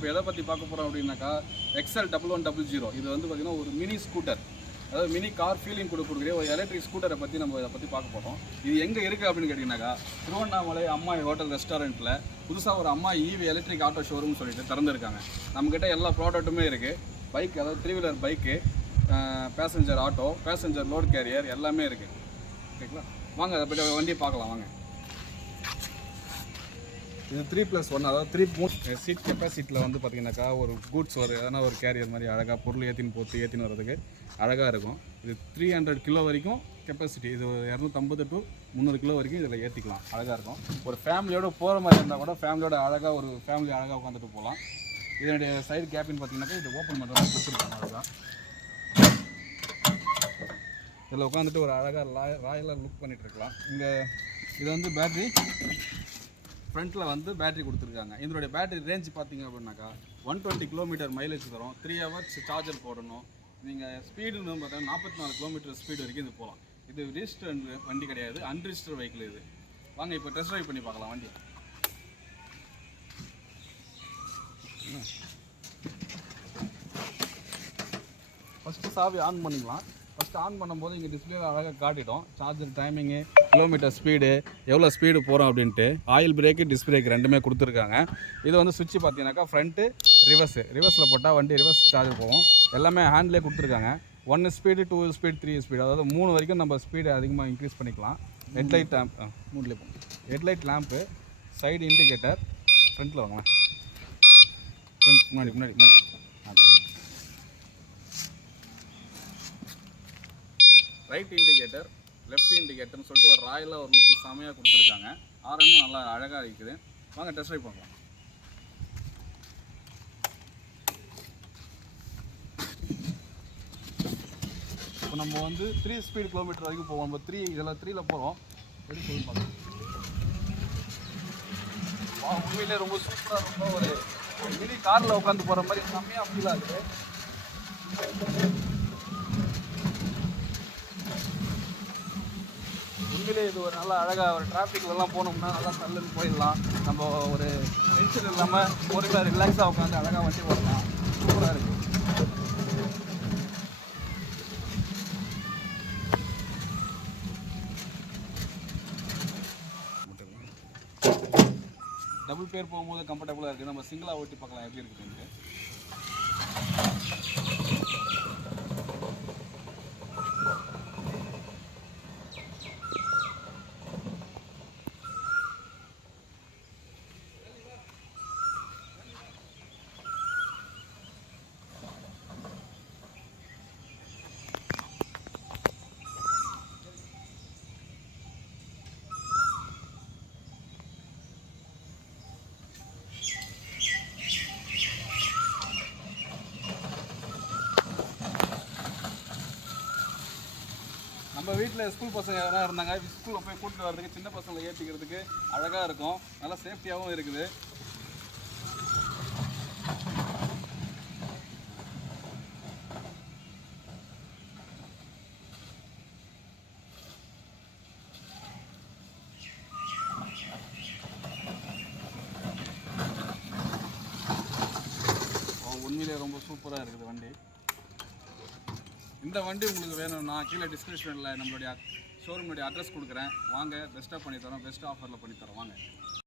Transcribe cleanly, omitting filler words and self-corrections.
இப்போ எதை பற்றி பார்க்க போகிறோம் அப்படின்னாக்கா XL1100. இது வந்து பார்த்திங்கன்னா ஒரு மினி ஸ்கூட்டர், அதாவது மினி கார் ஃபீலிங் கொடுக்கக்கூடிய ஒரு எலக்ட்ரிக் ஸ்கூட்டரை பற்றி நம்ம இதை பற்றி பார்க்க போகிறோம். இது எங்கே இருக்குது அப்படின்னு கேட்டிங்கனாக்கா, திருவண்ணாமலை அம்மாயி ஹோட்டல் ரெஸ்டாரண்ட்டில் புதுசாக ஒரு அம்மா ஈவி எலக்ட்ரிக் ஆட்டோ ஷோரூம்னு சொல்லிட்டு திறந்துருக்காங்க. நம்மக்கிட்ட எல்லா ப்ராடக்ட்டுமே இருக்குது. பைக், அதாவது 3 wheeler bike, passenger auto, passenger load carrier எல்லாமே இருக்குது. ஓகேங்களா, வாங்க அதை பற்றி வண்டியை பார்க்கலாம் வாங்க. இது 3+1, அதாவது 3 சீட் கெப்பாசிட்டியில் வந்து பார்த்திங்கனாக்கா ஒரு கூட்ஸ் எதனா ஒரு கேரியர் மாதிரி அழகாக பொருள் ஏற்றின்னு வர்றதுக்கு அழகாக இருக்கும். இது 300 கிலோ வரைக்கும் கெப்பாசிட்டி. இது 250 to 300 கிலோ வரைக்கும் இதில் ஏற்றிக்கலாம். அழகாக இருக்கும். ஒரு ஃபேமிலியோடு போகிற மாதிரி இருந்தால் கூட ஃபேமிலியோட அழகாக ஒரு ஃபேமிலி அழகாக உட்காந்துட்டு போகலாம். இதனுடைய சைடு கேப்பின்னு பார்த்திங்கனாக்கா இது ஓப்பன் பண்ணுற மாதிரி கொடுத்துருக்காங்க. அழகாக இதில் உட்காந்துட்டு ஒரு அழகாக ராயலாக லுக் பண்ணிகிட்டு இருக்கலாம். இது வந்து பேட்ரி ஃப்ரண்ட்டில் வந்து பேட்டரி கொடுத்துருக்காங்க. இதனுடைய பேட்டரி ரேஞ்ச் பார்த்திங்க அப்படின்னாக்கா 120 கிலோமீட்டர் மைலேஜ் தரும். 3 ஹவர்ஸ் சார்ஜர் போடணும். நீங்கள் ஸ்பீடுன்னு பார்த்தீங்கன்னா 44 கிலோமீட்டர் ஸ்பீடு வரைக்கும் இது போகலாம். இது ரிஜிஸ்டர்ட் வண்டி கிடையாது, அன்ரிஜிஸ்டர் வெஹிக்கிள் இது. வாங்க இப்போ டெஸ்ட் ட்ரைவ் பண்ணி பார்க்கலாம் வண்டி. ஃபஸ்ட்டு சாவி ஆன் பண்ணிக்கலாம். ஃபஸ்ட்டு ஆன் பண்ணும்போது இங்கே டிஸ்பிளேல அழகாக காட்டிட்டோம் சார்ஜர் டைமிங்கு, கிலோமீட்டர் ஸ்பீடு, எவ்வளோ ஸ்பீடு போகிறோம் அப்படின்ட்டு. ஆயில் பிரேக்கு, டிஸ்க் பிரேக் ரெண்டுமே கொடுத்துருக்காங்க. இது வந்து சுவிட்ச் பார்த்தீங்கன்னாக்கா ஃப்ரண்ட்டு ரிவர்ஸில் போட்டால் வண்டி ரிவர்ஸ் சார்ஜ் போகும். எல்லாமே ஹேண்ட்லேயே கொடுத்துருக்காங்க. 1 ஸ்பீடு, 2 ஸ்பீடு, 3 ஸ்பீடு, அதாவது 3 வரைக்கும் நம்ம ஸ்பீடு அதிகமாக இன்க்ரீஸ் பண்ணிக்கலாம். ஹெட்லைட் லேம்ப் 3 போகும். ஹெட்லைட் லேம்ப்பு, சைடு இண்டிகேட்டர், ஃப்ரண்ட்டில் வாங்க, முன்னாடி ரைட் இண்டிகேட்டர், லெஃப்ட் இண்டிகேட்டர்னு சொல்லிட்டு ஒரு ராயலாக ஒரு லுக்கு செமையாக கொடுத்துருக்காங்க. ஆரனும் நல்லா அழகாக இருக்குது. வாங்க டெஸ்ட் ட்ரைவ் பண்ணலாம். இப்போ நம்ம வந்து 3 ஸ்பீடு கிலோமீட்டர் வரைக்கும் போவோம். நம்ம 3ல் போகிறோம். எப்படி சொல்லி பார்க்கலாம். உண்மையிலே ரொம்ப சூப்பராக, ரொம்ப ஒரு மினி காரில் உட்காந்து போகிற மாதிரி செம்மையாக ஃபீல் ஆகுது. உண்மையிலே இது ஒரு நல்லா அழகாக ஒரு டிராஃபிக்லாம் போனோம்னா நல்லா தள்ளுன்னு போயிடலாம். நம்ம ஒரு டென்ஷன் இல்லாமல் பொறுமையாக ரிலாக்ஸாக உட்காந்து அழகாக வண்டி போடலாம். சூப்பராக இருக்குது. டபுள் பேர் போகும்போது கம்ஃபர்டபுளாக இருக்குது. நம்ம சிங்கிளாக ஓட்டி பார்க்கலாம் எப்படி இருக்குதுன்ட்டு. நம்ம வீட்டில் ஸ்கூல் பசங்க எதனா இருந்தாங்க, ஸ்கூலில் போய் கூப்பிட்டு வர்றதுக்கு, சின்ன பசங்களை ஏற்றிக்கிறதுக்கு அழகாக இருக்கும். நல்லா சேஃப்டியாகவும் இருக்குது. உண்மையிலே ரொம்ப சூப்பராக இருக்குது வண்டி. இந்த வண்டி உங்களுக்கு வேணும்னா கீழே டிஸ்கிரிப்ஷனில் நம்மளுடைய ஷோரூமுடைய அட்ரஸ் கொடுக்குறேன். வாங்க, பெஸ்ட்டாக பண்ணித்தரோம். பெஸ்ட் ஆஃபரில் பண்ணித்தரோம். வாங்க.